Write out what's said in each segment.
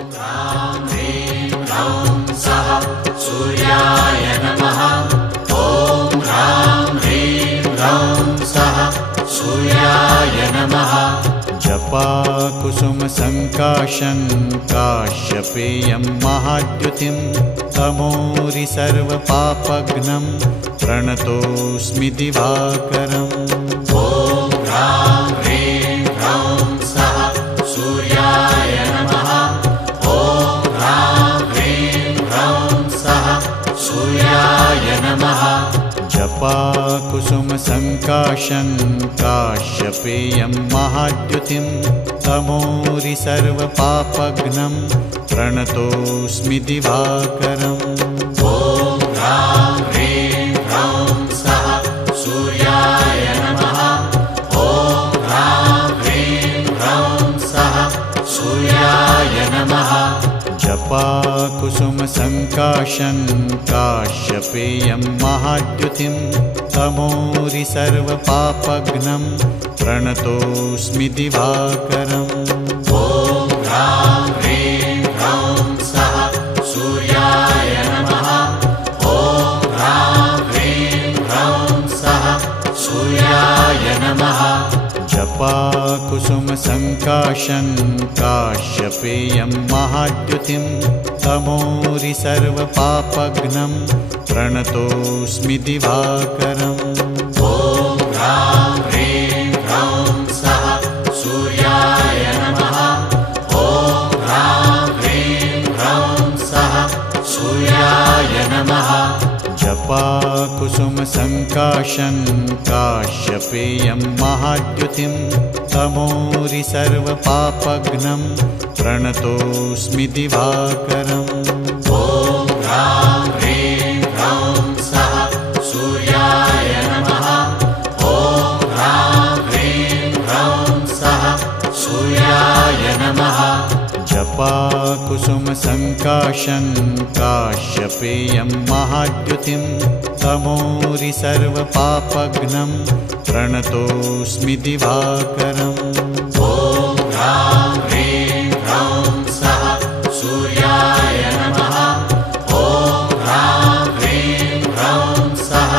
ह्रां ह्रीं ह्रौं सः सूर्याय नमः। ॐ ह्रां ह्रीं ह्रौं सः सूर्याय नमः। जपाकुसुम संकाशं काश्यपेयं महाद्युतिं तमोरि सर्वपापघ्नं प्रणतोऽस्मि दिवाकरम्। ॐ ह्रां ह्रीं ह्रौं सः सूर्याय नमः। ॐ ह्रां ह्रीं ह्रौं सः सूर्याय नमः। जपाकुसुम संकाशं काश्यपेयं महाद्युतिं तमोरि सर्वपापघ्नं प्रणतोऽस्मि दिवाकरम्। ॐ ह्रां ह्रीं ह्रौं सः सूर्याय नमः। ॐ ह्रां ह्रीं ह्रौं सः सूर्याय नमः। जपाकुसुम संकाशं काश्यपेयं महाद्युतिं तमोरि सर्वपापघ्नं प्रणतोऽस्मि दिवाकरम्। ॐ ह्रां ह्रीं ह्रौं सः सूर्याय नमः। ॐ ह्रां ह्रीं ह्रौं सः सूर्याय नमः। जपाकुसुम संकाशं काश्यपेयं महाद्युतिं तमोरि सर्वपापघ्नं प्रणतोऽस्मि दिवाकरम्। ॐ ह्रां ह्रीं ह्रौं सः सूर्याय नमः। ॐ ह्रां ह्रीं ह्रौं सः सूर्याय नमः। जपाकुसुम संकाशं काश्यपेयं महाद्युतिं तमोरि सर्वपापघ्नं प्रणतोऽस्मि दिवाकरम्। ॐ ह्रां ह्रीं ह्रौं सः सूर्याय नमः। ॐ ह्रां ह्रीं ह्रौं सः सूर्याय नमः। जपाकुसुम संकाशं काश्यपेयं महाद्युतिं तमोरि सर्वपापघ्नं प्रणतोऽस्मि दिवाकरम्। ॐ ह्रां ह्रीं ह्रौं सः सूर्याय नमः। ॐ ह्रां ह्रीं ह्रौं सः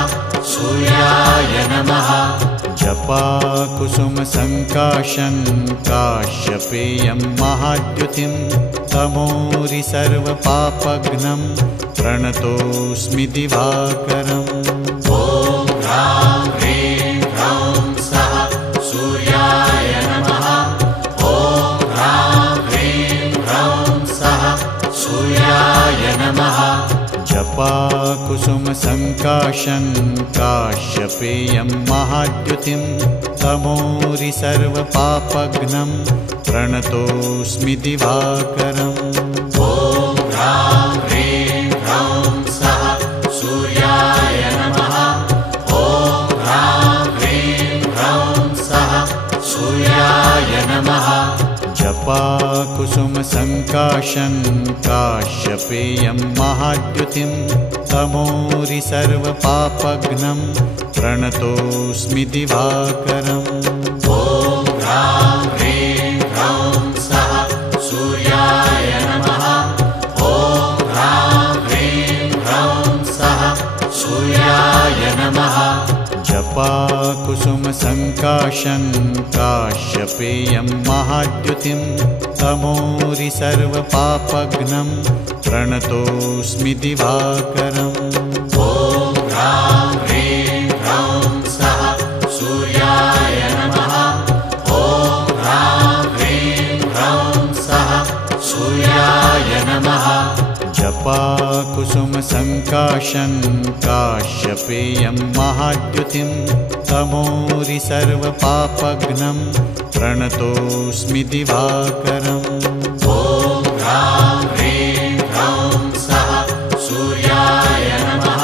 सूर्याय नमः। जपाकुसुम संकाशं काश्यपेयं महाद्युतिं तमोरि सर्वपापघ्नं प्रणतोऽस्मि दिवाकरम्। ॐ ह्रां ह्रीं ह्रौं सः सूर्याय नमः। ॐ ह्रां ह्रीं ह्रौं सः सूर्याय नमः। जपाकुसुम संकाशं काश्यपेयं महाद्युतिं तमोरि सर्वपापघ्नं प्रणतोऽस्मि दिवाकरम्। ॐ ह्रां ह्रीं ह्रौं सः सूर्याय नमः। ॐ ह्रां ह्रीं ह्रौं सः सूर्याय नमः। जपाकुसुम संकाशं काश्यपेयं महाद्युतिं तमोरि सर्वपापघ्नं प्रणतोऽस्मि दिवाकरम्। ॐ ह्रां ह्रीं ह्रौं सः सूर्याय नमः। ॐ ह्रां ह्रीं ह्रौं सः सूर्याय नमः। जपाकुसुम संकाशं काश्यपेयं महाद्युतिं तमोरि सर्वपापघ्नं प्रणतोऽस्मि दिवाकरम्। ॐ ह्रां ह्रीं ह्रौं सः सूर्याय नमः। ॐ ह्रां ह्रीं ह्रौं सः सूर्याय नमः। जपाकुसुम संकाशं काश्यपेयं महाद्युतिं तमोरि सर्वपापघ्नं प्रणतोऽस्मि दिवाकरम्। ॐ ह्रां ह्रीं ह्रौं सः सूर्याय नमः।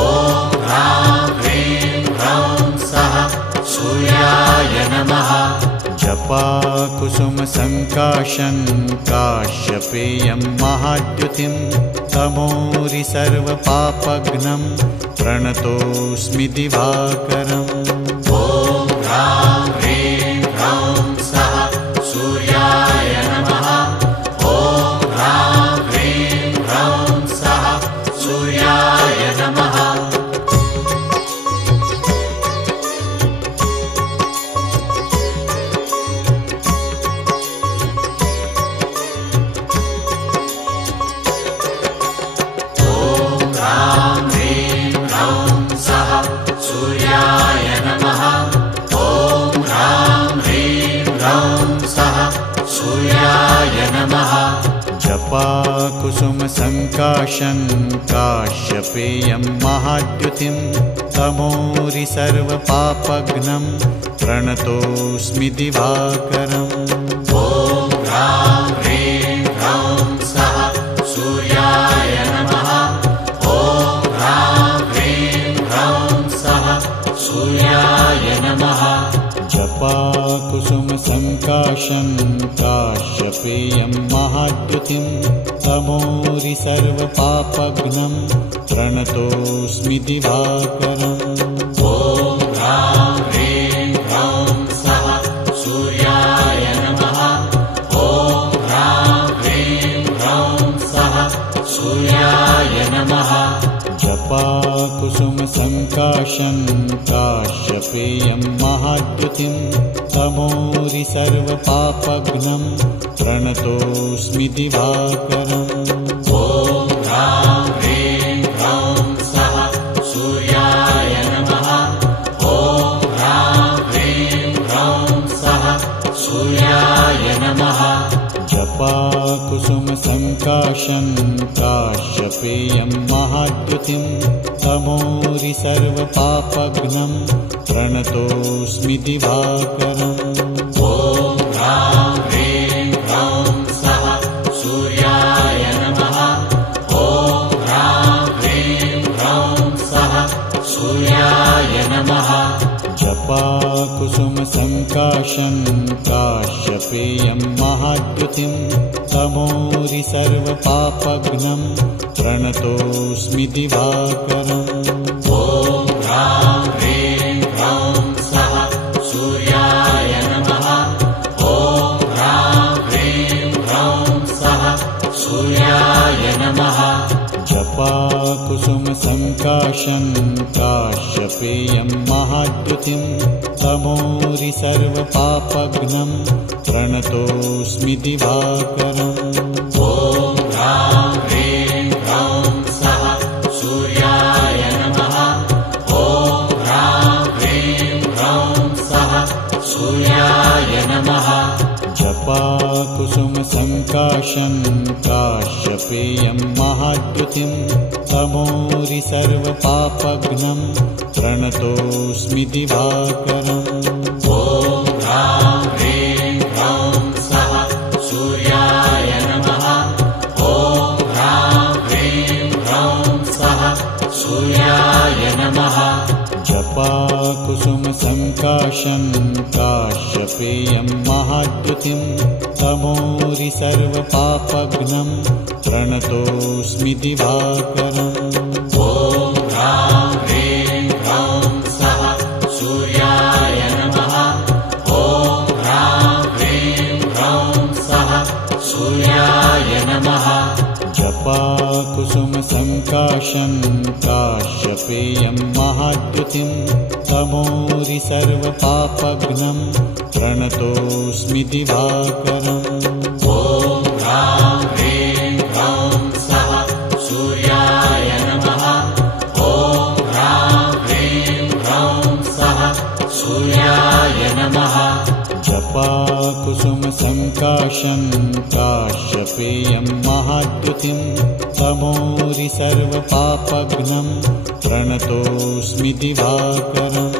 ॐ ह्रां ह्रीं ह्रौं सः सूर्याय नमः। जपाकुसुम संकाशं काश्यपेयं महाद्युतिं तमोरि सर्वपापघ्नं प्रणतोऽस्मि दिवाकरम्। ॐ ह्रां ह्रीं ह्रौं सः सूर्याय नमः। ॐ नमः जपाकुसुमसङ्काशं काश्यपेयं महाद्युतिं तमोरि सर्वपापघ्नं प्रणतोऽस्मि दिवाकरम् ॐ ह्रां ह्रीं ह्रौं सः सूर्याय नमः ॐ ह्रां ह्रीं ह्रौं सः सूर्याय नमः जपाकुसुमसङ्काशं काश्यपेयं महाद्युतिं तमोरि सर्वपापघ्नं प्रणतोऽस्मि दिवाकरम् ॐ ह्रां ह्रीं ह्रौं सः सूर्याय नमः ॐ ह्रां ह्रीं ह्रौं सः सूर्याय नमः जपाकुसुमसङ्काशं काश्यपेयं महाद्युतिं तमोरि सर्वपापघ्नं प्रणतोऽस्मि दिवाकरम् ॐ ह्रां ह्रीं ह्रौं सः सूर्याय नमः ॐ ह्रां ह्रीं ह्रौं सः सूर्याय नमः जपाकुसुमसङ्काशं काश्यपेयं महाद्युतिं तमोरि सर्वपापघ्नं प्रणतोऽस्मि दिवाकरम् ॐ ह्रां ह्रीं ह्रौं सः सूर्याय नमः ॐ ह्रां ह्रीं ह्रौं सः सूर्याय नमः जपाकुसुमसङ्काशं काश्यपेयं महाद्युतिं तमोरि सर्वपापघ्नं प्रणतोऽस्मि दिवाकरम् ॐ ह्रां ह्रीं ह्रौं सः सूर्याय नमः ॐ ह्रां ह्रीं ह्रौं सः सूर्याय नमः जपाकुसुमसङ्काशं काश्यपेयं महाद्युतिं तमोरि सर्वपापघ्नं प्रणतोऽस्मि दिवाकरम् ॐ ह्रां ह्रीं ह्रौं सः सूर्याय नमः ॐ ह्रां ह्रीं ह्रौं सः सूर्याय नमः जपाकुसुमसङ्काशं काश्यपेयं महाद्युतिं तमोरि सर्वपापघ्नं प्रणतोऽस्मि दिवाकरम् ॐ ह्रां ह्रीं ह्रौं सः सूर्याय नमः ॐ ह्रां ह्रीं ह्रौं सः सूर्याय नमः जपाकुसुमसङ्काशं काश्यपेयं महाद्युतिं तमोरि सर्वपापघ्नं प्रणतोऽस्मि दिवाकरम् ॐ ह्रां ह्रीं ह्रौं सः सूर्याय नमः ॐ ह्रां ह्रीं ह्रौं सः सूर्याय नमः जपाकुसुमसङ्काशं काश्यपेयं महाद्युतिं तमोरि सर्वपापघ्नं प्रणतोऽस्मि दिवाकरम् ॐ ह्रां ह्रीं ह्रौं सः सूर्याय नमः ॐ ह्रां ह्रीं ह्रौं सः सूर्याय नमः जपाकुसुमसङ्काशं काश्यपेयं महाद्युतिं तमोरि सर्वपापघ्नं प्रणतोऽस्मि दिवाकरम्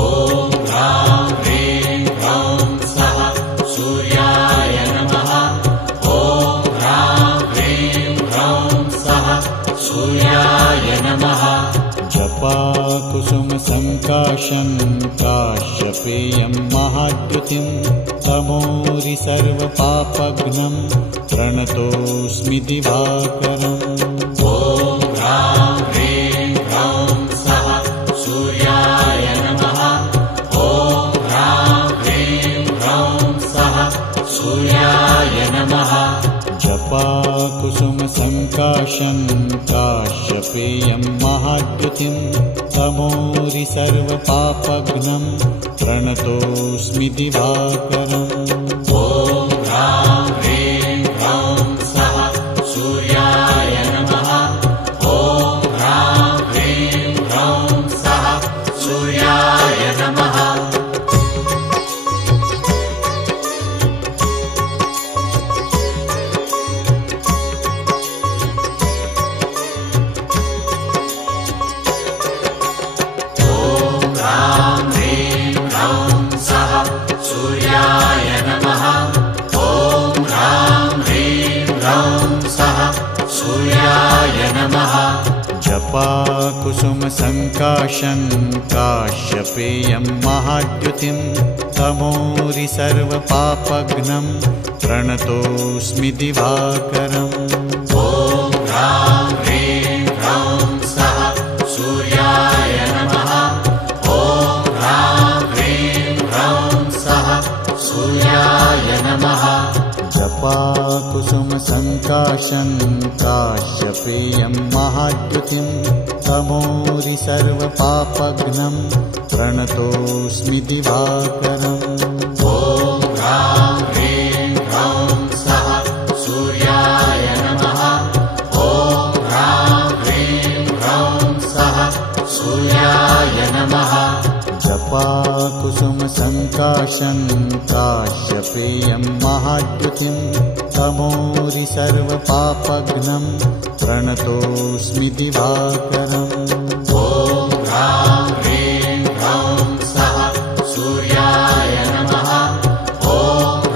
ॐ ह्रां ह्रीं ह्रौं सः सूर्याय नमः ॐ ह्रां ह्रीं ह्रौं सः सूर्याय नमः जपाकुसुमसङ्काशं काश्यपेयं महाद्युतिं तमोरि सर्वपापघ्नं प्रणतोऽस्मि दिवाकरम् ॐ ह्रां ह्रीं ह्रौं सः सूर्याय नमः ॐ ह्रां ह्रीं ह्रौं सः सूर्याय नमः जपाकुसुमसङ्काशं काश्यपेयं महाद्युतिं तमोरि सर्वपापघ्नं प्रणतोऽस्मि दिवाकरम् ॐ ह्रां ह्रीं ह्रौं सः सूर्याय नमः ॐ ह्रां ह्रीं ह्रौं सः सूर्याय नमः ॐ सूर्याय नमः जपाकुसुमसङ्काशं काश्यपेयं महाद्युतिं तमोरि सर्वपापघ्नं प्रणतोऽस्मि दिवाकरम् ॐ ह्रां ह्रीं ह्रौं सः सूर्याय नमः ॐ ह्रां ह्रीं ह्रौं सः सूर्याय नमः जपाकुसुमसङ्काशं काश्यपेयं महाद्युतिं तमोरि सर्वपापघ्नं प्रणतोऽस्मि दिवाकरम् ॐ ह्रां ह्रीं ह्रौं सः सूर्याय नमः ॐ ह्रां ह्रीं ह्रौं सः सूर्याय नमः जपाकुसुमसङ्काशं काश्यपेयं महाद्युतिं तमोरि सर्वपापघ्नं प्रणतोऽस्मि दिवाकरम् ॐ ह्रां ह्रीं ह्रौं सः सूर्याय नमः ॐ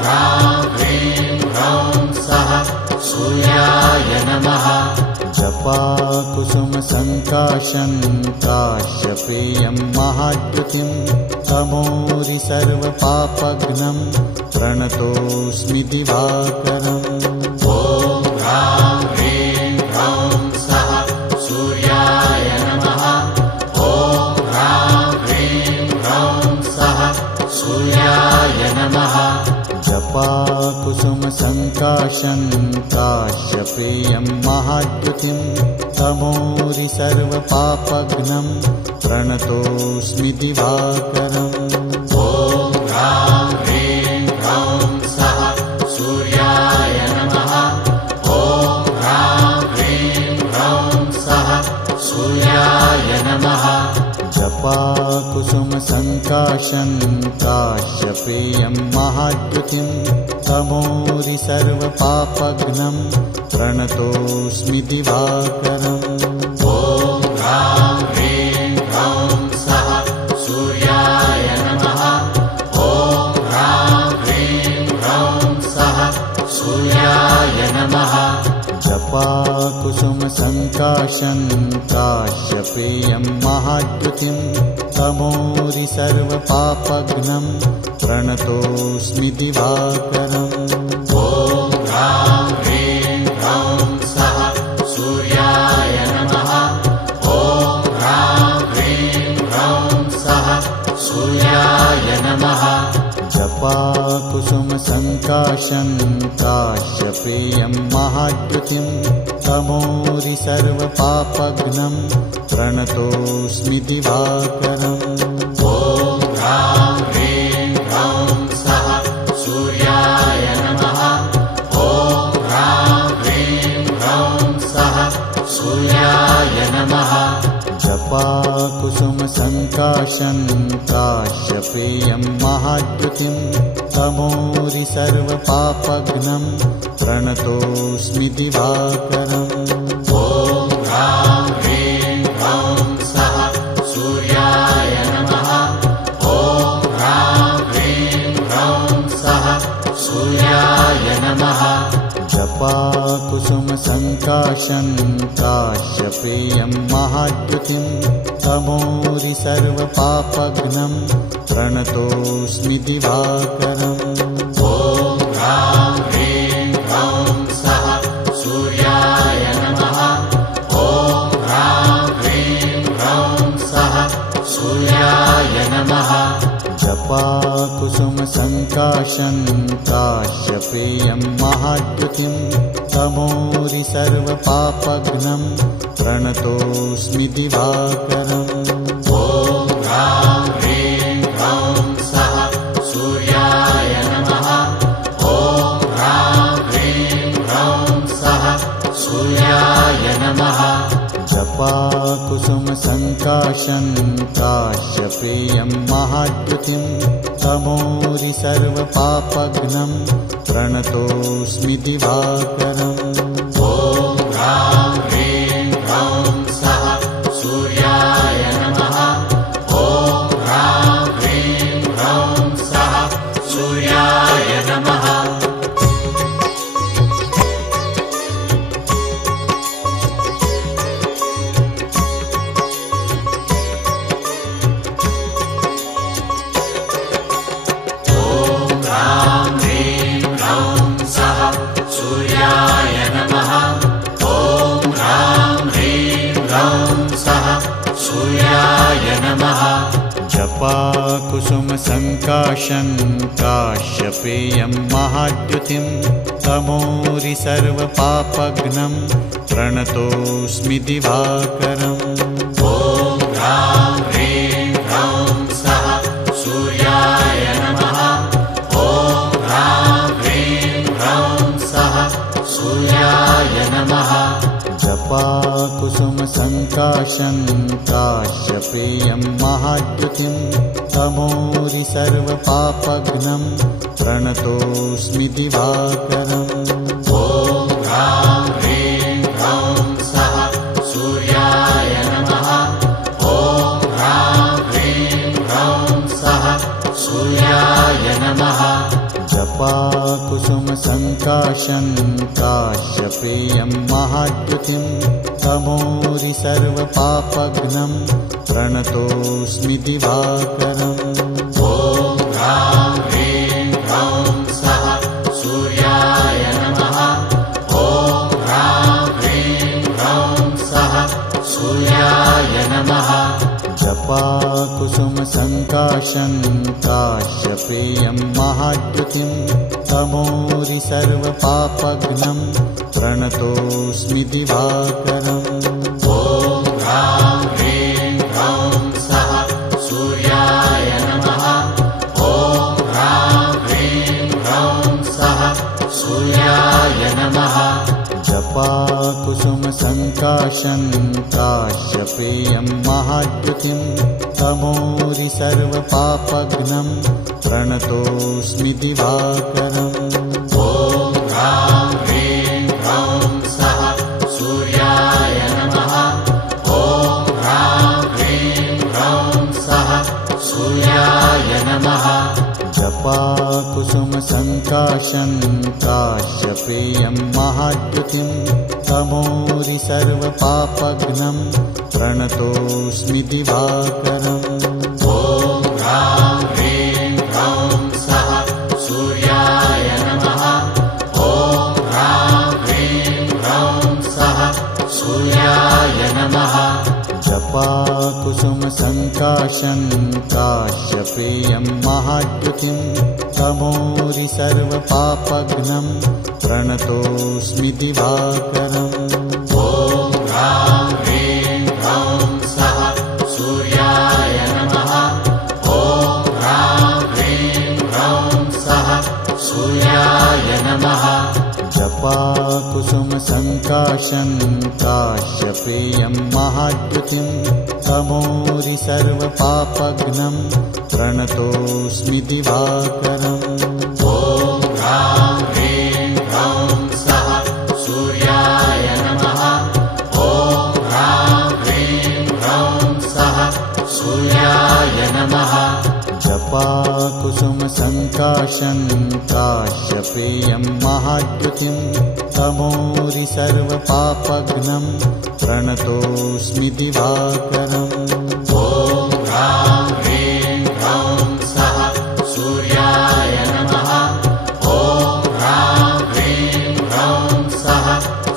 ह्रां ह्रीं ह्रौं सः सूर्याय नमः जपाकुसुमसङ्काशं काश्यपेयं महाद्युतिं तमोरि सर्वपापघ्नं प्रणतोऽस्मि दिवाकरम् ॐ ह्रां ह्रीं ह्रौं सः सूर्याय नमः ॐ ह्रां ह्रीं ह्रौं सः सूर्याय नमः जपाकुसुमसङ्काशं काश्यपेयं महाद्युतिं तमोरि सर्वपापघ्नं प्रणतोऽस्मि दिवाकरम् ॐ ह्रां ह्रीं ह्रौं सः सूर्याय नमः ॐ ह्रां ह्रीं ह्रौं सः सूर्याय नमः जपाकुसुमसङ्काशं काश्यपेयं महाद्युतिं तमोरि सर्वपापघ्नं प्रणतोऽस्मि दिवाकरम् ॐ ह्रां ह्रीं ह्रौं सः सूर्याय नमः ॐ ह्रां ह्रीं ह्रौं सः सूर्याय नमः जपाकुसुमसङ्काशं काश्यपेयं महाद्युतिं तमोरि सर्वपापघ्नं प्रणतोऽस्मि दिवाकरम् ॐ ह्रां ह्रीं ह्रौं सः सूर्याय नमः ॐ ह्रां ह्रीं ह्रौं सः सूर्याय नमः जपाकुसुमसङ्काशं काश्यपेयं महाद्युतिं तमोरि सर्वपापघ्नं प्रणतोऽस्मि दिवाकरम् ॐ ह्रां ह्रीं ह्रौं सः सूर्याय नमः ॐ ह्रां ह्रीं ह्रौं सः सूर्याय नमः जपाकुसुमसङ्काशं काश्यपेयं महाद्युतिं तमोरि सर्वपापघ्नं प्रणतोऽस्मि दिवाकरम् ॐ ह्रां ह्रीं ह्रौं सः सूर्याय नमः ॐ ह्रां ह्रीं ह्रौं सः सूर्याय नमः जपाकुसुमसङ्काशं काश्यपेयं महाद्युतिं तमोरि सर्वपापघ्नं प्रणतोऽस्मि दिवाकरम् ॐ ह्रां ह्रीं ह्रौं सः सूर्याय नमः ॐ ह्रां ह्रीं ह्रौं सः सूर्याय नमः जपाकुसुमसङ्काशं काश्यपेयं महाद्युतिं तमोरि सर्वपापघ्नं प्रणतोऽस्मि दिवाकरम् ॐ ह्रां ह्रीं ह्रौं सः सूर्याय नमः ॐ ह्रां ह्रीं ह्रौं सः सूर्याय नमः जपाकुसुमसङ्काशं काश्यपेयं महाद्युतिं तमोरि सर्वपापघ्नं प्रणतोऽस्मि दिवाकरम् ॐ ह्रां ह्रीं ह्रौं सः सूर्याय नमः ॐ ह्रां ह्रीं ह्रौं सः सूर्याय नमः जपाकुसुमसङ्काशं काश्यपेयं महाद्युतिं तमोरि सर्वपापघ्नं प्रणतोऽस्मि दिवाकरम् ॐ ह्रां ह्रीं ह्रौं सः सूर्याय नमः। ॐ ह्रां ह्रीं ह्रौं सः सूर्याय नमः। जपाकुसुमसङ्काशं काश्यपेयं महाद्युतिं तमोरि सर्वपापघ्नं प्रणतोऽस्मि दिवाकरम् ॐ ह्रां ह्रीं ह्रौं सः सूर्याय नमः। ॐ ह्रां ह्रीं ह्रौं सः सूर्याय नमः। जपाकुसुमसङ्काशं काश्यपेयं महाद्युतिं तमोरि सर्वपापघ्नं प्रणतोऽस्मि दिवाकरम् ॐ ह्रां ह्रीं ह्रौं सः सूर्याय नमः। ॐ ह्रां ह्रीं ह्रौं सः सूर्याय नमः। जपाकुसुमसङ्काशं काश्यपेयं महाद्युतिं तमोरि सर्वपापघ्नं प्रणतोऽस्मि दिवाकरम् ॐ ह्रां ह्रीं ह्रौं सः सूर्याय नमः। ॐ ह्रां ह्रीं ह्रौं सः सूर्याय नमः। जपाकुसुमसङ्काशं काश्यपेयं महाद्युतिं तमोरि सर्वपापघ्नं प्रणतोऽस्मि दिवाकरम् ॐ ह्रां ह्रीं ह्रौं सः सूर्याय नमः। ॐ ह्रां ह्रीं ह्रौं सः सूर्याय नमः। जपाकुसुमसङ्काशं काश्यपेयं महाद्युतिं तमोरि सर्वपापघ्नं प्रणतोऽस्मि दिवाकरम् ॐ ह्रां ह्रीं ह्रौं सः सूर्याय नमः। ॐ ह्रां ह्रीं ह्रौं सः सूर्याय नमः। जपाकुसुमसङ्काशं काश्यपेयं महाद्युतिं तमोरि सर्वपापघ्नं प्रणतोऽस्मि दिवाकरम् ॐ ह्रां ह्रीं ह्रौं सः सूर्याय नमः। ॐ ह्रां ह्रीं ह्रौं सः सूर्याय नमः। जपाकुसुमसङ्काशं काश्यपेयं महाद्युतिं तमोरि सर्वपापघ्नं प्रणतोऽस्मि दिवाकरम् ॐ ह्रां ह्रीं ह्रौं सः सूर्याय नमः। ॐ ह्रां ह्रीं ह्रौं सः सूर्याय नमः। जपाकुसुमसङ्काशं काश्यपेयं महाद्युतिं तमोरि सर्वपापघ्नं प्रणतोऽस्मि दिवाकरम् ॐ ह्रां ह्रीं ह्रौं सः सूर्याय नमः। ॐ ह्रां ह्रीं ह्रौं सः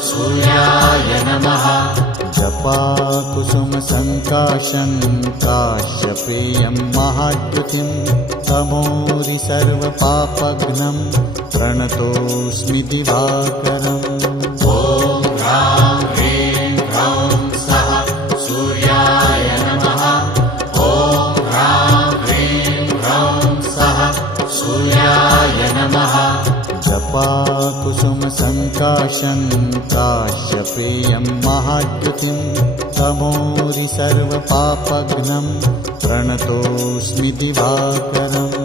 सूर्याय नमः। जपाकुसुमसङ्काशं काश्यपेयं महाद्युतिं तमोरि सर्वपापघ्नं प्रणतोऽस्मि दिवाकरम् ॐ ह्रां ह्रीं ह्रौं सः सूर्याय नमः। ॐ ह्रां ह्रीं ह्रौं सः सूर्याय नमः। जपाकुसुमसङ्काशं काश्यपेयं महाद्युतिं तमोरि सर्वपापघ्नं प्रणतोऽस्मि दिवाकरम्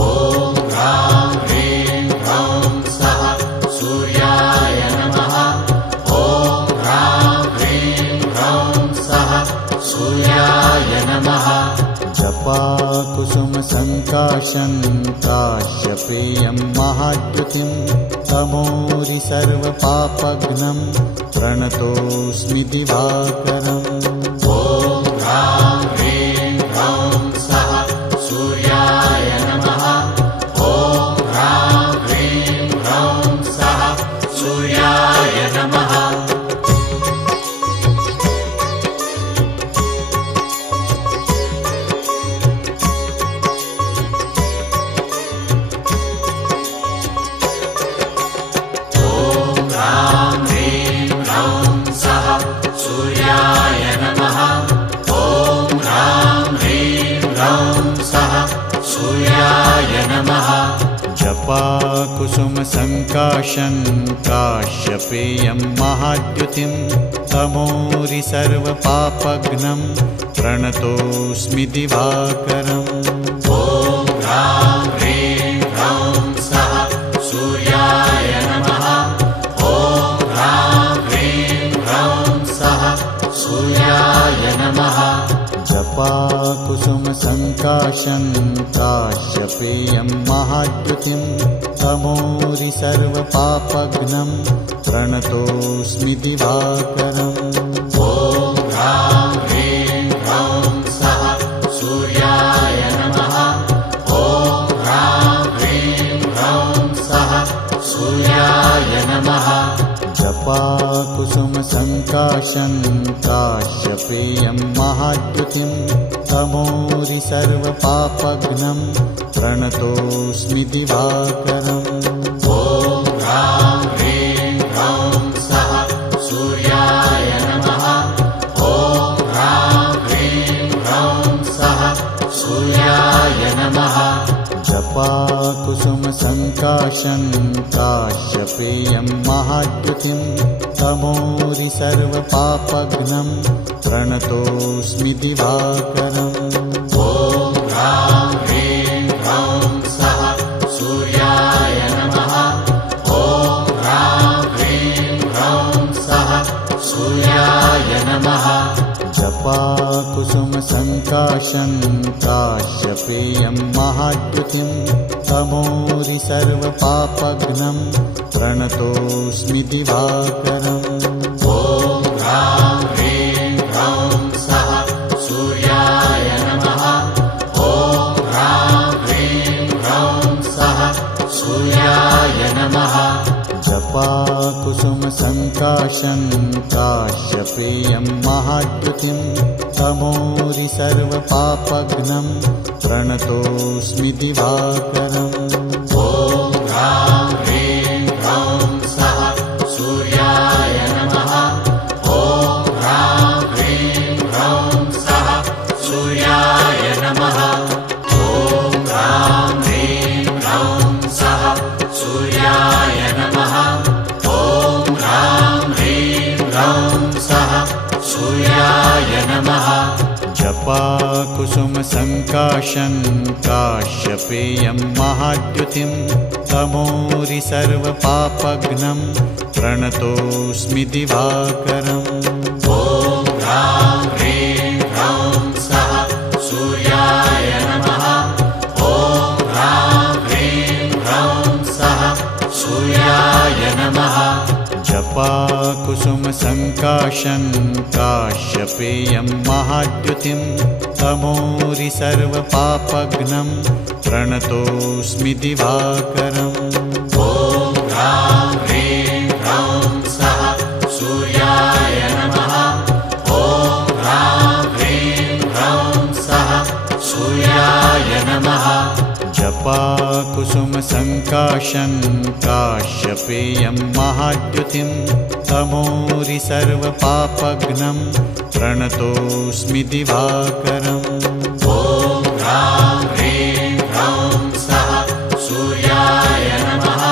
ॐ ह्रां ह्रीं ह्रौं सः सूर्याय नमः। ॐ ह्रां ह्रीं ह्रौं सः सूर्याय नमः। जपाकुसुमसङ्काशं काश्यपेयं महाद्युतिं तमोरि सर्वपापघ्नं प्रणतोऽस्मि दिवाकरम् ॐ ह्रां ह्रीं ह्रौं सः सूर्याय नमः। ॐ ह्रां ह्रीं ह्रौं सः सूर्याय नमः। जपाकुसुमसङ्काशं काश्यपेयं महाद्युतिं तमोरि सर्वपापघ्नं प्रणतोऽस्मि दिवाकरम् ॐ ह्रां ह्रीं ह्रौं सः सूर्याय नमः। ॐ ह्रां ह्रीं ह्रौं सः सूर्याय नमः। जपाकुसुमसङ्काशं काश्यपेयं महाद्युतिं तमोरि सर्वपापघ्नं प्रणतोऽस्मि दिवाकरम् ॐ ह्रां ह्रीं ह्रौं सः सूर्याय नमः। ॐ ह्रां ह्रीं ह्रौं सः सूर्याय नमः। जपाकुसुमसङ्काशं काश्यपेयं महाद्युतिं तमोरि सर्वपापघ्नं प्रणतोऽस्मि दिवाकरम् ॐ ह्रां ह्रीं ह्रौं सः सूर्याय नमः। ॐ ह्रां ह्रीं ह्रौं सः सूर्याय नमः। जपाकुसुमसङ्काशं काश्यपेयं महाद्युतिं तमोरि सर्वपापघ्नं प्रणतोऽस्मि दिवाकरम् ॐ ह्रां ह्रीं ह्रौं सः सूर्याय नमः। ॐ ह्रां ह्रीं ह्रौं सः सूर्याय नमः। जपाकुसुमसङ्काशं काश्यपेयं महाद्युतिं तमोरि सर्वपापघ्नं प्रणतोऽस्मि दिवाकरम् ॐ ह्रां ह्रीं ह्रौं सः सूर्याय नमः। ॐ ह्रां ह्रीं ह्रौं सः सूर्याय नमः। जपाकुसुमसङ्काशं काश्यपेयं महाद्युतिं तमोरि सर्वपापघ्नं प्रणतोऽस्मि दिवाकरम् ॐ ह्रां ह्रीं ह्रौं सः सूर्याय नमः। ॐ ह्रां ह्रीं ह्रौं सः सूर्याय नमः। ॐ ह्रां ह्रीं ह्रौं सः सूर्याय नमः। ॐ ह्रां ह्रीं ह्रौं सः सूर्याय नमः। जपाकुसुमसङ्काशं काश्यपेयं महाद्युतिं तमोरि सर्वपापघ्नं प्रणतोऽस्मि दिवाकरम् ॐ ह्रां ह्रीं ह्रौं सः सूर्याय नमः। ॐ ह्रां ह्रीं ह्रौं सः सूर्याय नमः। जपाकुसुमसङ्काशं काश्यपेयं महाद्युतिं तमोरि सर्वपापघ्नं प्रणतोऽस्मि दिवाकरम् ॐ ह्रां ह्रीं ह्रौं सः सूर्याय नमः। ॐ ह्रां ह्रीं ह्रौं सः सूर्याय नमः। जपाकुसुमसङ्काशं काश्यपेयं महाद्युतिं तमोरि सर्वपापघ्नं प्रणतोऽस्मि दिवाकरम् ॐ ह्रां ह्रीं ह्रौं सः सूर्याय नमः।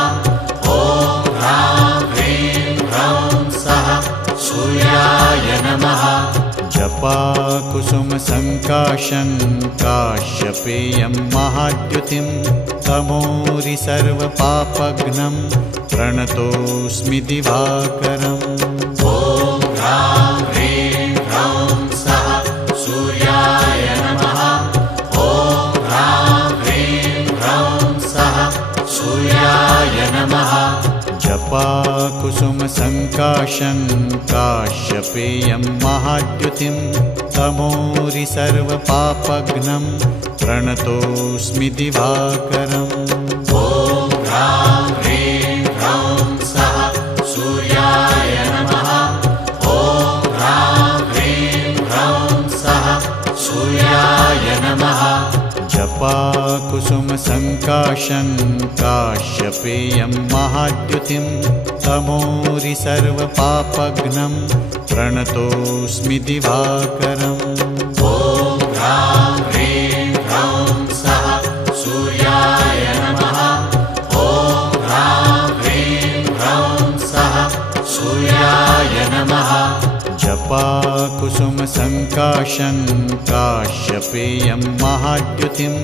ॐ ह्रां ह्रीं ह्रौं सः सूर्याय नमः। जपाकुसुमसङ्काशं काश्यपेयं महाद्युतिं तमोरि सर्वपापघ्नं प्रणतोऽस्मि दिवाकरम् ॐ ह्रां ह्रीं ह्रौं सः सूर्याय नमः। ॐ ह्रां ह्रीं ह्रौं सः सूर्याय नमः। जपाकुसुमसङ्काशं काश्यपेयं महाद्युतिं तमोरि सर्वपापघ्नं प्रणतोऽस्मि दिवाकरम् ॐ ह्रां ह्रीं ह्रौं सः सूर्याय नमः। ॐ ह्रां ह्रीं ह्रौं सः सूर्याय नमः। जपाकुसुमसङ्काशं काश्यपेयं महाद्युतिं तमोरि सर्वपापघ्नं प्रणतोऽस्मि दिवाकरम् ॐ ह्रां ह्रीं ह्रौं सः सूर्याय नमः। ॐ ह्रां सूर्याय नमः जपाकुसुमसङ्काशं काश्यपेयं महाद्युतिं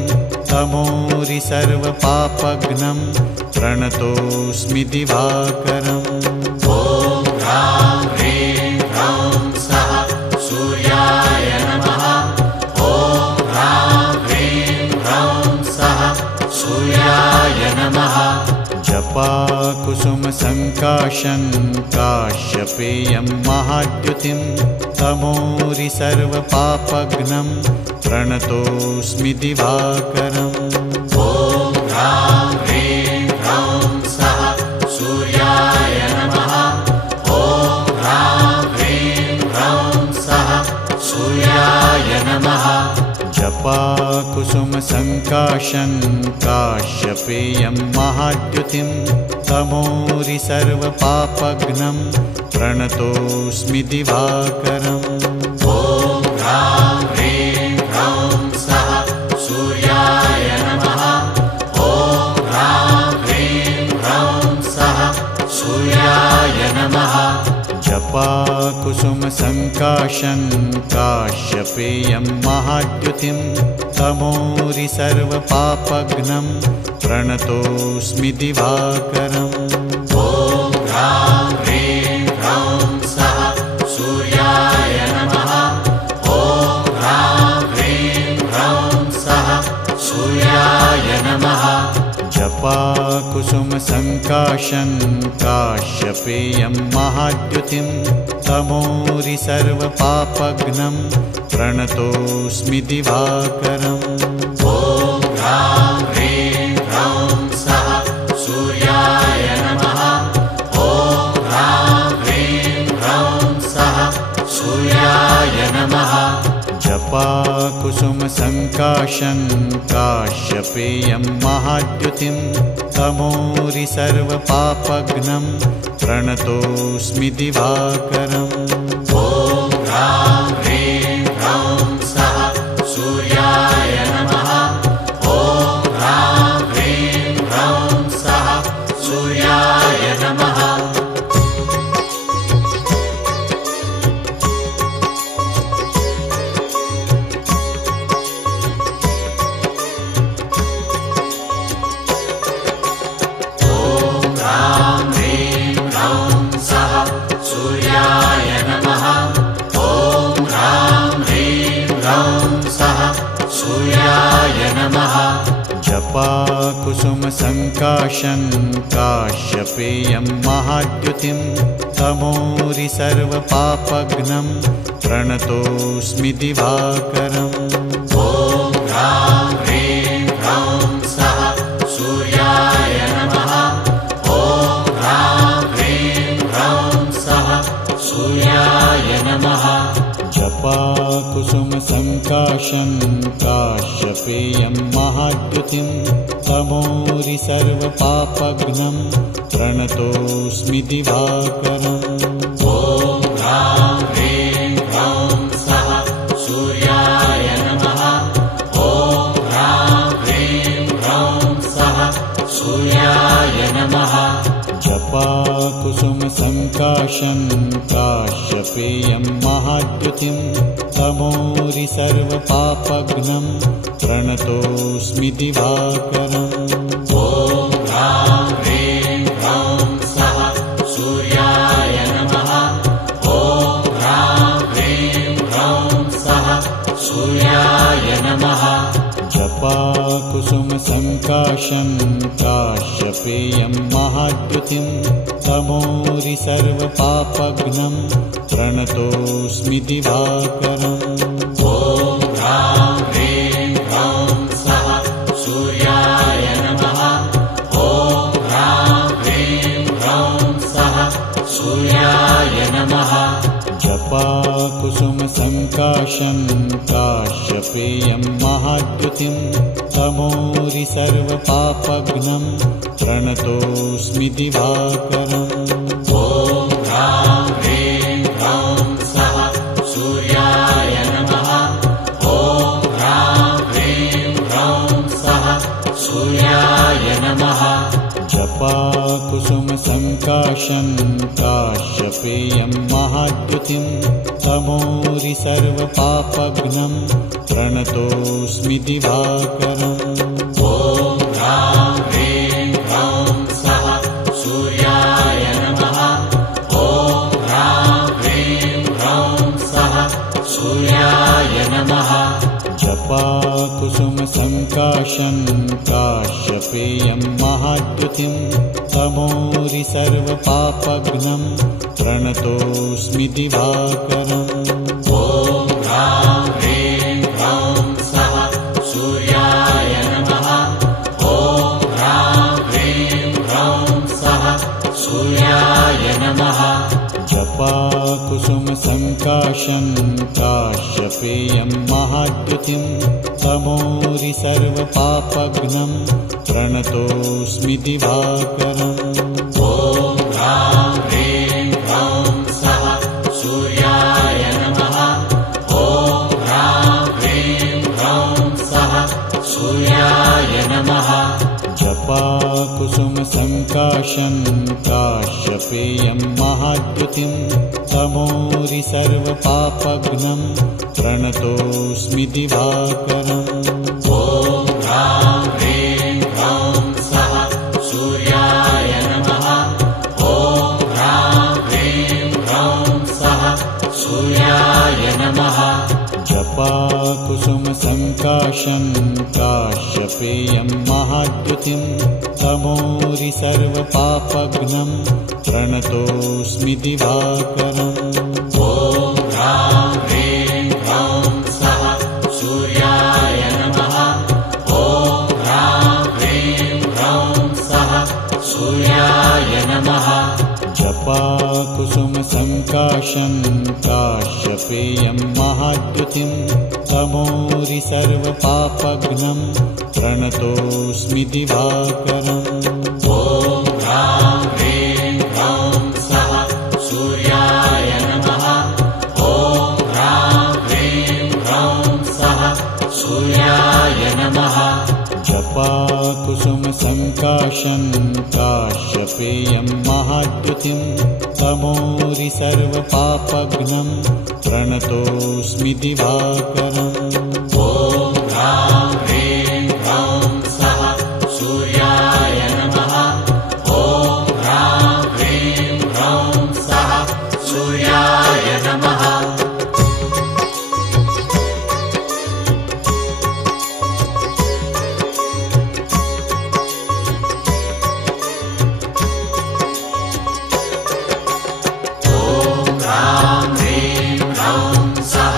तमोरि सर्वपापघ्नं प्रणतोऽस्मि दिवाकरम् ॐ ह्रां ह्रीं ह्रौं सः सूर्याय नमः ॐ ह्रां ह्रीं ह्रौं सः सूर्याय नमः जपाकुसुमसङ्काशं काश्यपेयं महाद्युतिं तमोरि सर्वपापघ्नं प्रणतोऽस्मि दिवाकरम् ॐ ह्रां ह्रीं ह्रौं सः सूर्याय नमः ॐ ह्रां ह्रीं ह्रौं सः सूर्याय नमः जपाकुसुमसङ्काशं काश्यपेयं महाद्युतिं तमोरि सर्वपापघ्नं प्रणतोऽस्मि दिवाकरम् ॐ ह्रां ह्रीं ह्रौं सः सूर्याय नमः ॐ ह्रां ह्रीं ह्रौं सः सूर्याय नमः जपाकुसुमसङ्काशं काश्यपेयं महाद्युतिं तमोरि सर्वपापघ्नं प्रणतोऽस्मि दिवाकरम् ॐ ह्रां ह्रीं ह्रौं सः सूर्याय नमः ॐ ह्रां ह्रीं ह्रौं सः सूर्याय नमः जपाकुसुमसङ्काशं काश्यपेयं महाद्युतिं तमोरि सर्वपापघ्नं प्रणतोऽस्मि दिवाकरम् ॐ ह्रां ह्रीं ह्रौं सः सूर्याय नमः ॐ ह्रां ह्रीं ह्रौं सः सूर्याय नमः जपाकुसुमसङ्काशं काश्यपेयं महाद्युतिं तमोरि सर्वपापघ्नं प्रणतोऽस्मि दिवाकरम् ॐ ह्रां ह्रीं ह्रौं सः सूर्याय नमः ॐ ह्रां ह्रीं ह्रौं सः सूर्याय नमः सूर्याय नमः ॐ ह्रां ह्रीं ह्रौं सः सूर्याय नमः जपाकुसुमसङ्काशं काश्यपेयं महाद्युतिं तमोरि सर्वपापघ्नं प्रणतोऽस्मि दिवाकरम् ॐ ह्रां ह्रीं ह्रौं सः सूर्याय नमः ॐ ह्रां ह्रीं ह्रौं सः सूर्याय नमः जपाकुसुमसङ्काशं काश्यपेयं महाद्युतिं तमोरि सर्वपापघ्नं प्रणतोऽस्मि दिवाकरम् ॐ ह्रां ह्रीं ह्रौं सः सूर्याय नमः ॐ ह्रां ह्रीं ह्रौं सः सूर्याय नमः जपाकुसुमसङ्काशं काश्यपेयं महाद्युतिं तमोरि सर्वपापघ्नं प्रणतोऽस्मि दिवाकरम् ॐ ह्रां ह्रीं ह्रौं सः सूर्याय नमः ॐ ह्रां ह्रीं ह्रौं सः सूर्याय नमः जपाकुसुमसङ्काशं काश्यपेयं महाद्युतिं तमोरि सर्वपापघ्नं प्रणतोऽस्मि दिवाकरम् ॐ ह्रां ह्रीं ह्रौं सः सूर्याय नमः ॐ ह्रां ह्रीं ह्रौं सः सूर्याय नमः जपाकुसुमसङ्काशं काश्यपेयं महाद्युतिं तमोरि सर्वपापघ्नं प्रणतोऽस्मि दिवाकरम् ॐ ह्रां ह्रीं ह्रौं सः सूर्याय नमः ॐ ह्रां ह्रीं ह्रौं सः सूर्याय नमः जपाकुसुमसङ्काशं काश्यपेयं महाद्युतिं तमोरि सर्वपापघ्नं प्रणतोऽस्मि दिवाकरम् ॐ ह्रां ह्रीं ह्रौं सः सूर्याय नमः। ॐ ह्रां ह्रीं ह्रौं सः सूर्याय नमः। जपाकुसुमसङ्काशं काश्यपेयं महाद्युतिं तमोरि सर्वपापघ्नं प्रणतोऽस्मि दिवाकरम् ॐ ह्रां ह्रीं ह्रौं सः सूर्याय नमः। ॐ ह्रां ह्रीं ह्रौं सः सूर्याय नमः। जपाकुसुमसङ्काशं काश्यपेयं महाद्युतिं तमोरि सर्वपापघ्नं प्रणतोऽस्मि दिवाकरम् ॐ ह्रां ह्रीं ह्रौं सः सूर्याय नमः। ॐ ह्रां ह्रीं ह्रौं सः सूर्याय नमः। जपाकुसुमसङ्काशं काश्यपेयं महाद्युतिं तमोरि सर्वपापघ्नं प्रणतोऽस्मि दिवाकरम् ॐ ह्रां ह्रीं ह्रौं सः सूर्याय नमः। ॐ ह्रां ह्रीं ह्रौं सः सूर्याय नमः। जपाकुसुमसङ्काशं काश्यपेयं महाद्युतिं तमोरि सर्वपापघ्नं प्रणतोऽस्मि दिवाकरम् ॐ ह्रां ह्रीं ह्रौं सः सूर्याय नमः। ॐ ह्रां ह्रीं ह्रौं सः सूर्याय नमः। जपाकुसुमसङ्काशं काश्यपेयं महाद्युतिं तमोरि सर्वपापघ्नं प्रणतोऽस्मि दिवाकरम् ॐ ह्रां ह्रीं ह्रौं सः सूर्याय नमः। ॐ ह्रां ह्रीं ह्रौं सः सूर्याय नमः। जपाकुसुमसङ्काशं काश्यपेयं महाद्युतिं तमोरि सर्वपापघ्नं प्रणतोऽस्मि दिवाकरम् ॐ ह्रां ह्रीं ह्रौं सः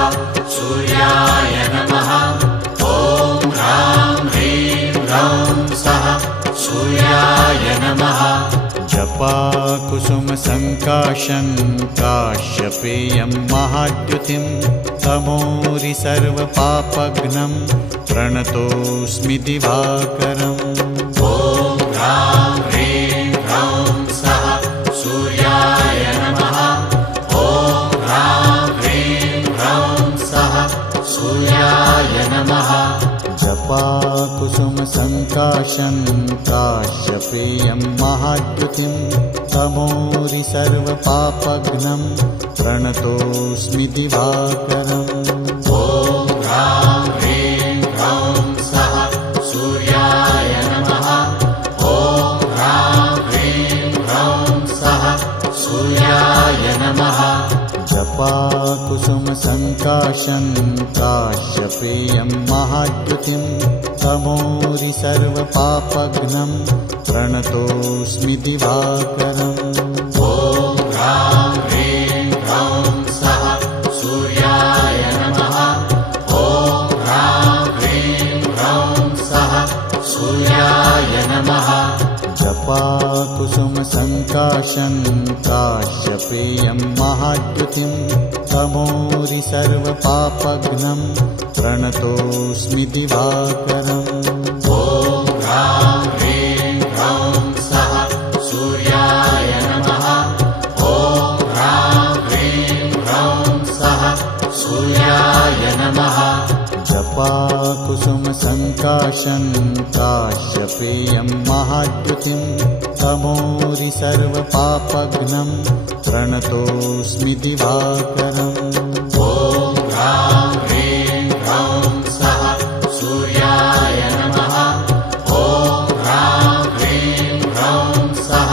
सूर्याय नमः। ॐ ह्रां ह्रीं ह्रौं सः सूर्याय नमः। जपाकुसुमसङ्काशं काश्यपेयं महाद्युतिं तमोरि सर्वपापघ्नं प्रणतोऽस्मि दिवाकरम् ॐ ह्रां ह्रीं ह्रौं सः सूर्याय नमः। ॐ ह्रां ह्रीं ह्रौं सः सूर्याय नमः। जपाकुसुमसङ्काशं काश्यपेयं महाद्युतिं तमोरि सर्वपापघ्नं प्रणतोऽस्मि दिवाकरम् ॐ ह्रां ह्रीं ह्रौं सः सूर्याय नमः। ॐ ह्रां ह्रीं ह्रौं सः सूर्याय नमः। जपाकुसुमसङ्काशं काश्यपेयं महाद्युतिं तमोरि सर्वपापघ्नं प्रणतोऽस्मि दिवाकरम् ॐ ह्रां ह्रीं ह्रौं सः सूर्याय नमः। ॐ ह्रां ह्रीं ह्रौं सः सूर्याय नमः। जपाकुसुमसङ्काशं काश्यपेयं महाद्युतिं तमोरि सर्वपापघ्नं प्रणतोऽस्मि दिवाकरम् ॐ ह्रां ह्रीं ह्रौं सः सूर्याय नमः। ॐ ह्रां ह्रीं ह्रौं सः सूर्याय नमः। जपाकुसुमसङ्काशं काश्यपेयं महाद्युतिं तमोरि सर्वपापघ्नं प्रणतोऽस्मि दिवाकरम् ॐ ह्रां ह्रीं ह्रौं सः सूर्याय नमः। ॐ ह्रां ह्रीं ह्रौं सः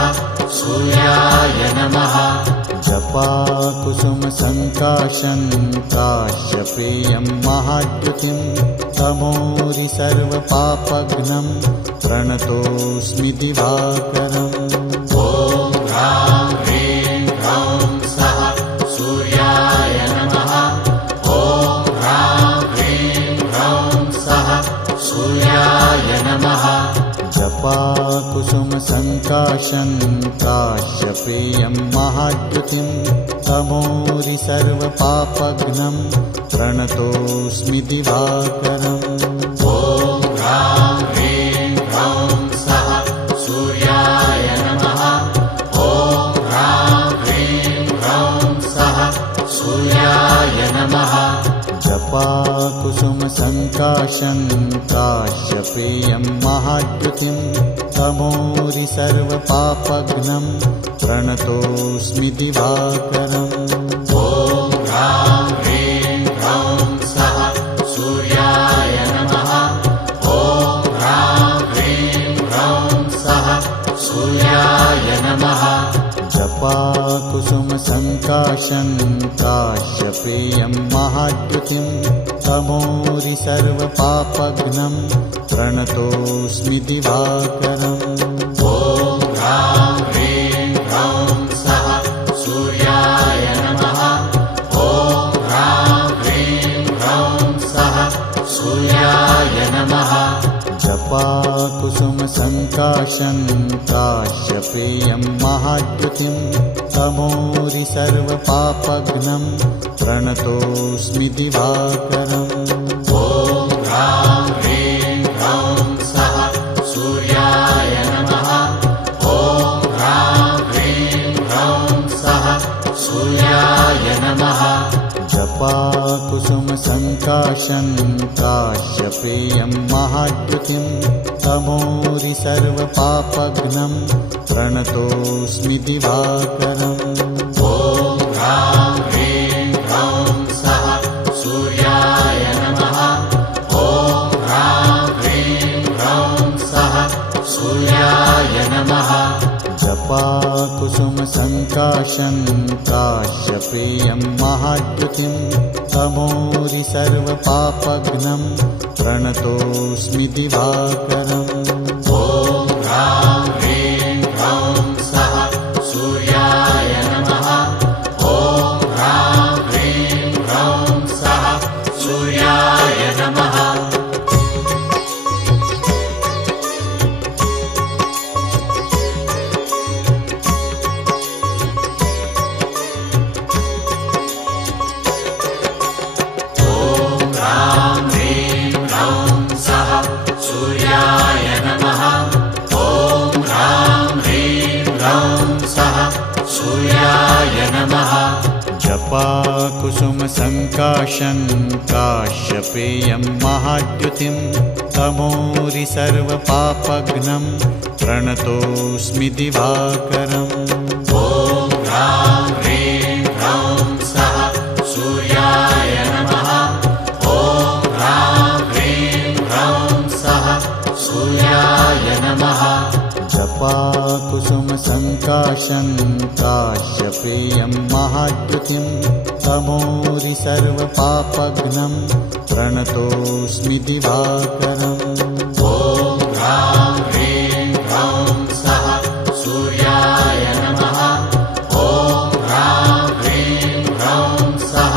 सूर्याय नमः। जपाकुसुमसङ्काशं काश्यपेयं महाद्युतिं तमोरि सर्वपापघ्नं प्रणतोऽस्मि दिवाकरम् ॐ ह्रां ह्रीं ह्रौं सः सूर्याय नमः। ॐ ह्रां ह्रीं ह्रौं सः सूर्याय नमः। जपाकुसुमसङ्काशं काश्यपेयं महाद्युतिं तमोरि सर्वपापघ्नं प्रणतोऽस्मि दिवाकरम् ॐ ह्रां ह्रीं ह्रौं सः सूर्याय नमः। ॐ ह्रां ह्रीं ह्रौं सः सूर्याय नमः। जपाकुसुमसङ्काशं काश्यपेयं महाद्युतिं तमोरि सर्वपापघ्नं प्रणतोऽस्मि दिवाकरम् ॐ ह्रां ह्रीं ह्रौं सः सूर्याय नमः। ॐ ह्रां ह्रीं ह्रौं सः सूर्याय नमः। जपाकुसुमसङ्काशं काश्यपेयं महाद्युतिं तमोरि सर्वपापघ्नं प्रणतोऽस्मि दिवाकरम् ॐ ह्रां ह्रीं ह्रौं सः सूर्याय नमः। ॐ ह्रां ह्रीं ह्रौं सः सूर्याय नमः। जपाकुसुमसङ्काशं काश्यपेयं महाद्युतिं तमोरि सर्वपापघ्नं प्रणतोऽस्मि दिवाकरम् ॐ ह्रां ह्रीं ह्रौं सः सूर्याय नमः। ॐ ह्रां ह्रीं ह्रौं सः सूर्याय नमः। जपाकुसुमसङ्काशं काश्यपेयं महाद्युतिं तमोरि सर्वपापघ्नं प्रणतोऽस्मि दिवाकरम् ॐ ह्रां ह्रीं ह्रौं सः सूर्याय नमः। ॐ ह्रां ह्रीं ह्रौं सः सूर्याय नमः। जपाकुसुमसङ्काशं काश्यपेयं महाद्युतिं तमोरि सर्वपापघ्नं प्रणतोऽस्मि दिवाकरम् ॐ ह्रां ह्रीं ह्रौं सः सूर्याय नमः। ॐ ह्रां ह्रीं ह्रौं सः सूर्याय नमः। सूर्याय नमः। ॐ ह्रां ह्रीं ह्रौं सः सूर्याय नमः। जपाकुसुमसङ्काशं काश्यपेयं महाद्युतिं तमोरि सर्वपापघ्नं प्रणतोऽस्मि दिवाकरम् ॐ ह्रां ह्रीं ह्रौं सः सूर्याय नमः। ॐ ह्रां ह्रीं ह्रौं सः सूर्याय नमः। जपाकुसुमसङ्काशं काश्यपेयं महाद्युतिं तमोरि सर्वपापघ्नं प्रणतोऽस्मि दिवाकरम् ॐ ह्रां ह्रीं ह्रौं सः सूर्याय नमः। ॐ ह्रां ह्रीं ह्रौं सः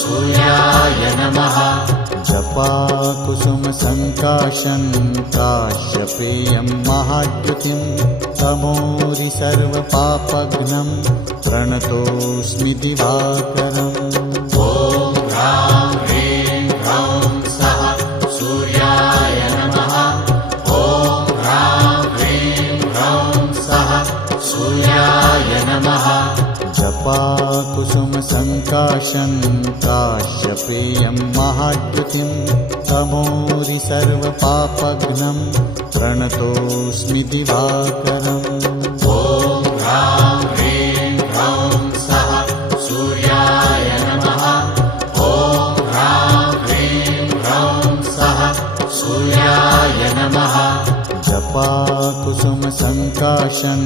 सूर्याय नमः। जपाकुसुमसङ्काशं काश्यपेयं महाद्युतिं तमोरि सर्वपापघ्नं प्रणतोऽस्मि दिवाकरम् ॐ ह्रां ह्रीं ह्रौं सः सूर्याय नमः। ॐ ह्रां ह्रीं ह्रौं सः सूर्याय नमः। जपाकुसुमसङ्काशं काश्यपेयं महाद्युतिं तमोरि सर्वपापघ्नं प्रणतोऽस्मि दिवाकरम् ह्रां ह्रीं ह्रौं सः सूर्याय नमः ॐ ह्रां ह्रीं ह्रौं सः सूर्याय नमः जपा कुसुमसङ्काशं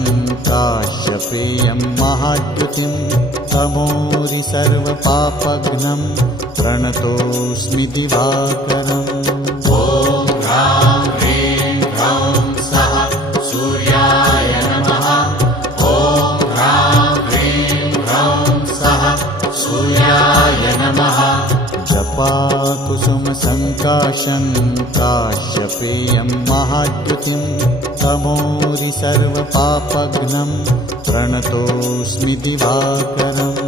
काश्यपेयं महाद्युतिं तमोरि सर्वपापघ्नं प्रणतोऽस्मि दिवाकरम् ॐ ह्रां ह्रीं ह्रौं सः सूर्याय नमः ॐ ह्रां ह्रीं ह्रौं सः सूर्याय नमः जपा कुसुमसङ्काशं काश्यपेयं महाद्युतिं तमोरि सर्वपापघ्नं प्रणतोऽस्मि दिवाकरम्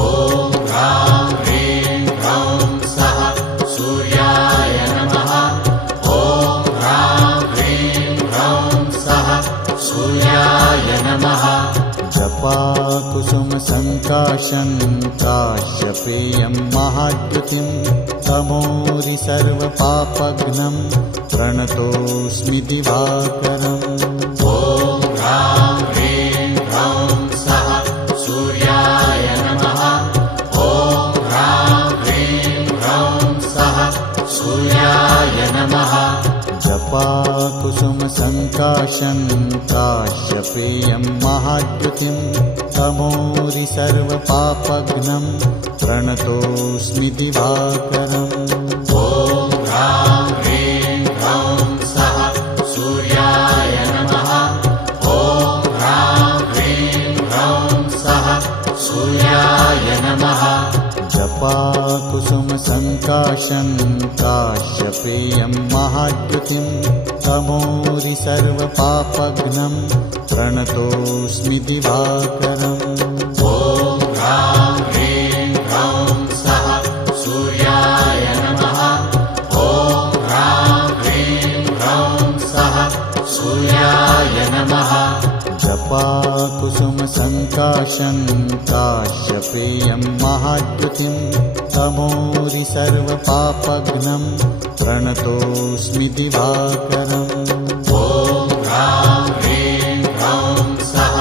ॐ ह्रां ह्रीं ह्रौं सः सूर्याय नमः ॐ ह्रां ह्रीं ह्रौं सः सूर्याय नमः जपा कुसुमसङ्काशं काश्यपेयं महाद्युतिं तमोरि सर्वपापघ्नं प्रणतोऽस्मि दिवाकरम् ॐ ह्रां ह्रीं ह्रौं सः सूर्याय नमः ॐ ह्रां ह्रीं ह्रौं सः सूर्याय नमः जपा कुसुमसङ्काशं काश्यपेयं महाद्युतिं तमोरि सर्वपापघ्नं प्रणतोऽस्मि दिवाकरम् ॐ ह्रां ह्रीं ह्रौं सः सूर्याय नमः ॐ ह्रां ह्रीं ह्रौं सः सूर्याय नमः जपा कुसुमसङ्काशं काश्यपेयं महाद्युतिं तमोरि सर्वपापघ्नं प्रणतोऽस्मि दिवाकरम् ॐ ह्रां ह्रीं ह्रौं सः सूर्याय नमः ॐ ह्रां ह्रीं ह्रौं सः सूर्याय नमः जपा कुसुमसङ्काशं काश्यपेयं महाद्युतिं तमोरि सर्वपापघ्नं प्रणतोऽस्मि दिवाकरम् ॐ ह्रां ह्रीं ह्रौं सः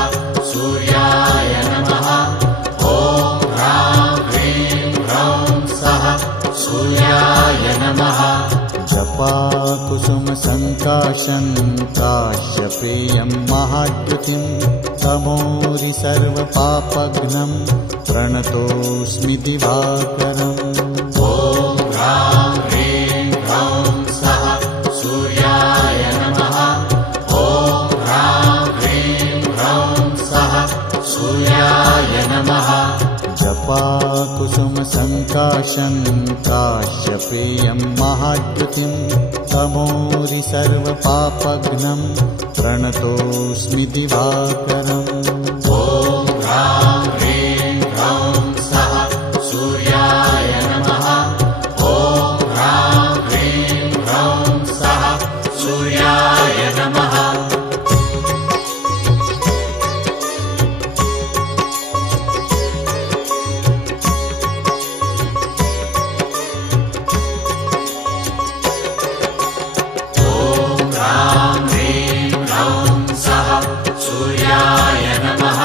सूर्याय नमः ॐ ह्रां ह्रीं ह्रौं सः सूर्याय नमः जपा कुसुमसङ्काशं काश्यपेयं महाद्युतिं तमोरि सर्वपापघ्नं प्रणतोऽस्मि दिवाकरम् ॐ ह्रां ह्रीं ह्रौं सः सूर्याय नमः ॐ ह्रां ह्रीं ह्रौं सः सूर्याय नमः जपा कुसुमसङ्काशं काश्यपेयं महाद्युतिं तमोरि सर्वपापघ्नं प्रणतोऽस्मि दिवाकरम् ॐ ह्रां ह्रीं ह्रौं सः सूर्याय नमः ॐ ह्रां ह्रीं ह्रौं सः सूर्याय नमः सूर्याय नमः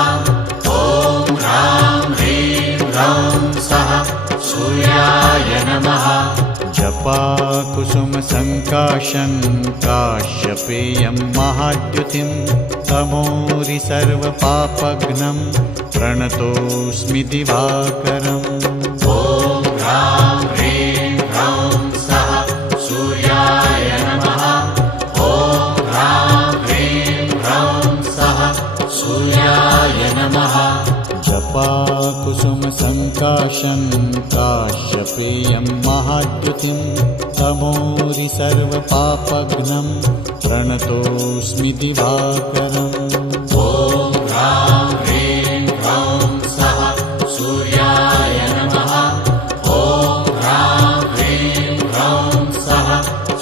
ॐ ह्रां ह्रीं ह्रौं सः सूर्याय नमः जपा कुसुमसङ्काशं काश्यपेयं महाद्युतिं तमोरि सर्वपापघ्नं प्रणतोऽस्मि दिवाकरम् ॐ ह्रां ह्रीं ह्रौं सः सूर्याय नमः ॐ ह्रां ह्रीं ह्रौं सः सूर्याय नमः जपा कुसुमसङ्काशं काश्यपेयं महाद्युतिं तमोरि सर्वपापघ्नं प्रणतोऽस्मि दिवाकरम् ॐ ह्रां ह्रीं ह्रौं सः सूर्याय नमः ॐ ह्रां ह्रीं ह्रौं सः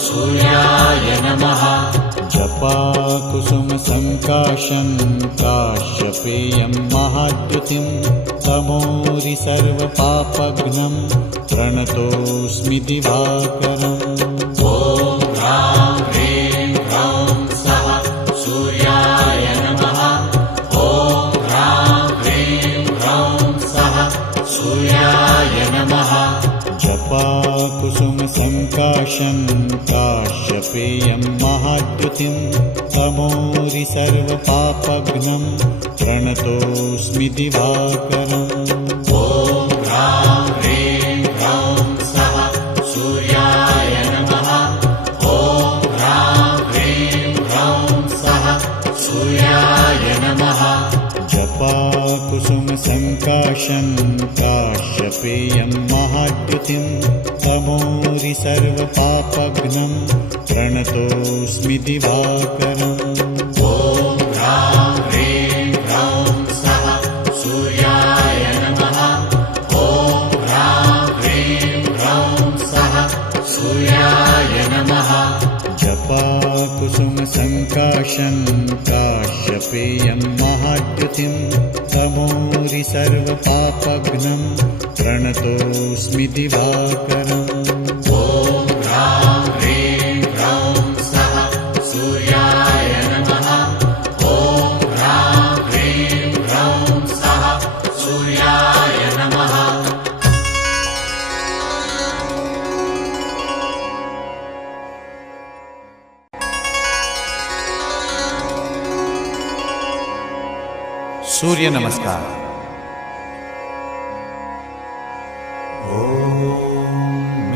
सूर्याय नमः जपा कुसुमसङ्काशं काश्यपेयं महाद्युतिं तमोरि सर्वपापघ्नं प्रणतोऽस्मि दिवाकरम् ॐ ह्रां ह्रीं ह्रौं सः सूर्याय नमः ॐ सूर्याय नमः जपाकुसुमसङ्काशं काश्यपेयं महाद्युतिं तमोरि सर्वपापघ्नं प्रणतोऽस्मि दिवाकरम् ॐ ह्रां ह्रीं ह्रौं सः सूर्याय नमः ॐ ह्रां ह्रीं ह्रौं सः सूर्याय नमः जपाकुसुमसङ्काशं काश्यपेयं महाद्युतिं तमोरि सर्वपापघ्नं प्रणतोऽस्मि दिवाकरम् ॐ ह्रां ह्रीं ह्रौं सः सूर्याय नमः ॐ ह्रां ह्रीं ह्रौं सः सूर्याय नमः जपाकुसुमसङ्काशं काश्यपेयं महाद्युतिं तमोरि सर्वपापघ्नं प्रणतोऽस्मि दिवाकरम् ॐ ह्रां ह्रीं ह्रौं सः सूर्याय नमः ॐ ह्रां ह्रीं ह्रौं सः सूर्याय नमः सूर्य नमस्कार। ॐ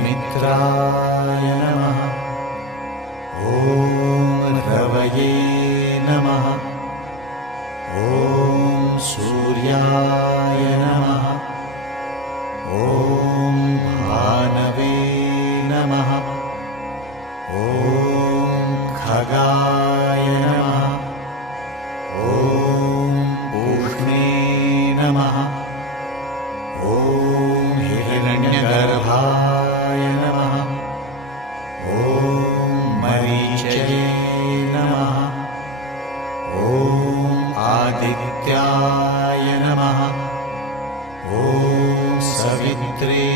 मित्राय नमः ॐ रवये नमः ॐ सूर्याय नमः ॐ भानवे नमः ॐ खगाय नमः ॐ नमः ॐ हिरण्यगर्भाय नमः ॐ मरीचये नमः ॐ आदित्याय नमः ॐ सवित्रे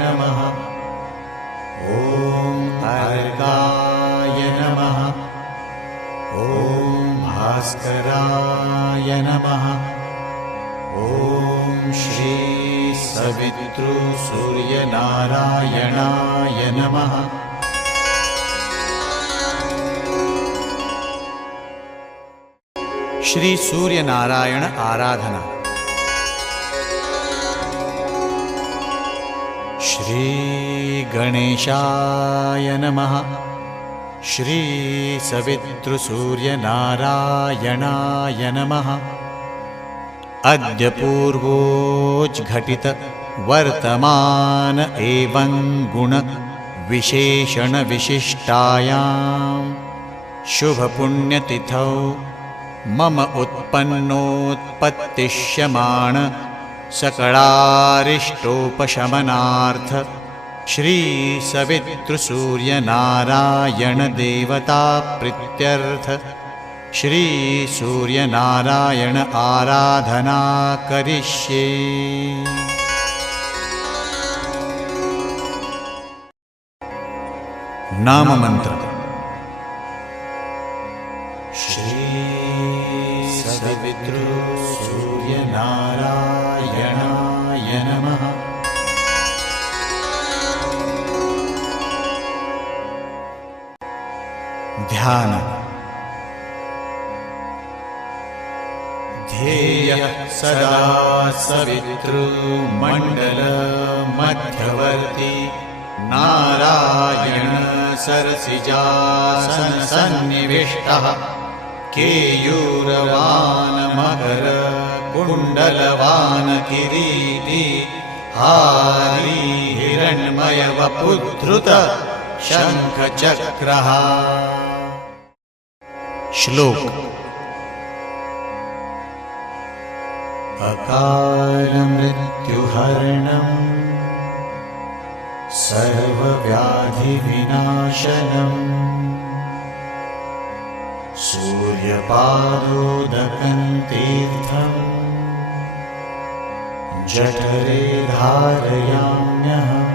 नमः ॐ अर्काय नमः ॐ भास्कराय नमः ॐ श्री सवितृ सूर्यनारायणाय नमः श्री सूर्यनारायण आराधना। श्री गणेशाय नमः श्री सवितृ सूर्यनारायणाय नमः अद्य पूर्वोज्घटित वर्तमान एवं गुण विशेषण विशिष्टायां शुभ पुण्यतिथौ मम उत्पन्नोत्पत्तिष्यमाण सकलारिष्टोपशमनार्थ श्री सवितृ सूर्यनारायण देवता प्रीत्यर्थ श्री सूर्यनारायण आराधना करिष्ये। नाम मंत्र श्री सवितृ सूर्यनारायणाय नमः। ध्यान। ध्येयः सदा सवितृमण्डल मध्यवर्ती नारायण सरसिजासन सन्निविष्टः केयूरवान मकर कुण्डलवान किरीटी हारी हिरण्मय वपुद्धृत शङ्खचक्रः। श्लोक। अकालमृत्युहरणम् सर्वव्याधिविनाशनम् सूर्यपादोदकं तीर्थम् जठरे धारयाम्यहम्।